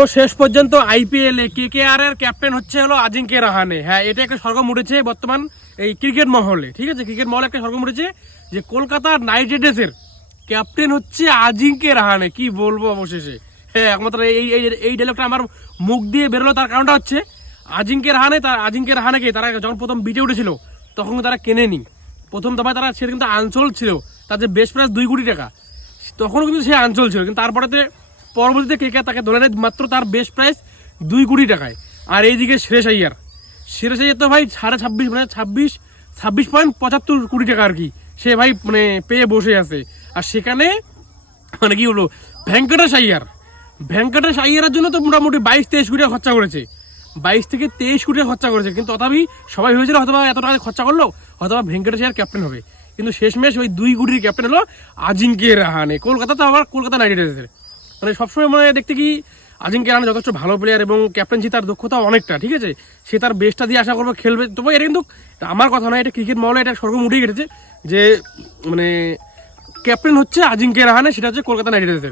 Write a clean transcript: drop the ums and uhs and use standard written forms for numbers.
তো শেষ পর্যন্ত আইপিএল এ কেকেআর এর ক্যাপ্টেন হচ্ছে হলো আজিঙ্কে রাহানে। হ্যাঁ, এটা একটা স্বর্গম উঠেছে বর্তমান এই ক্রিকেট মহলে। ঠিক আছে, ক্রিকেট মহলে একটা স্বর্গম উঠেছে যে কলকাতা নাইট রাইডার্স এর ক্যাপ্টেন হচ্ছে আজিঙ্কে রাহানে। কি বলবো অবশেষে। হ্যাঁ, একমাত্র এই ডায়লগটা আমার মুখ দিয়ে বেরোলো, তার কারণটা হচ্ছে আজিঙ্কে রাহানেকে তারা যখন প্রথম বিটে উঠেছিল তখন তারা কেনেনি। প্রথম দফায় তারা সে কিন্তু আঞ্চল ছিল, তার যে বেস্ট প্রাইস 2 কোটি টাকা, তখনও কিন্তু সে আঞ্চল ছিল, কিন্তু তারপরে পরবর্তীতে কেকেআর তাকে ধরে নেয় মাত্র তার বেস্ট প্রাইস 2 কোটি টাকায়। আর এইদিকে শ্রেয়স আইয়ার তো ভাই 26.5 মানে 26.75 কোটি টাকা আর কি সে ভাই মানে পেয়ে বসে আছে। আর সেখানে মানে কি বলবো, ভেঙ্কটেশ আইয়ারের জন্য তো মোটামুটি 22-23 কোটি টাকা খরচা করেছে, 22 থেকে 23 কোটি টাকা খরচা করেছে। কিন্তু তথাপি সবাই ভেবেছিল হয়তো এত টাকা খরচা করলো হয়তো ভেঙ্কটেশ আইয়ার ক্যাপ্টেন হবে, কিন্তু শেষমেশ ওই 2 কোটির ক্যাপ্টেন হলো আজিঙ্কে রাহানে। কলকাতা তো আবার কলকাতা নাইট রাইডার্সের মানে সবসময় মানে দেখতে কি আজিঙ্কে রাহানে যথেষ্ট ভালো প্লেয়ার এবং ক্যাপ্টেন্সি তার দক্ষতা অনেকটা। ঠিক আছে, সে তার বেস্টটা দিয়ে আশা করবো খেলবে। তবে এটা কিন্তু আমার কথা নয়, এটা ক্রিকেট মহলে এটা স্বর্গম উঠে গেছে যে মানে ক্যাপ্টেন হচ্ছে আজিঙ্কে রাহানে, সেটা হচ্ছে কলকাতা নাইট রাইডার্সের।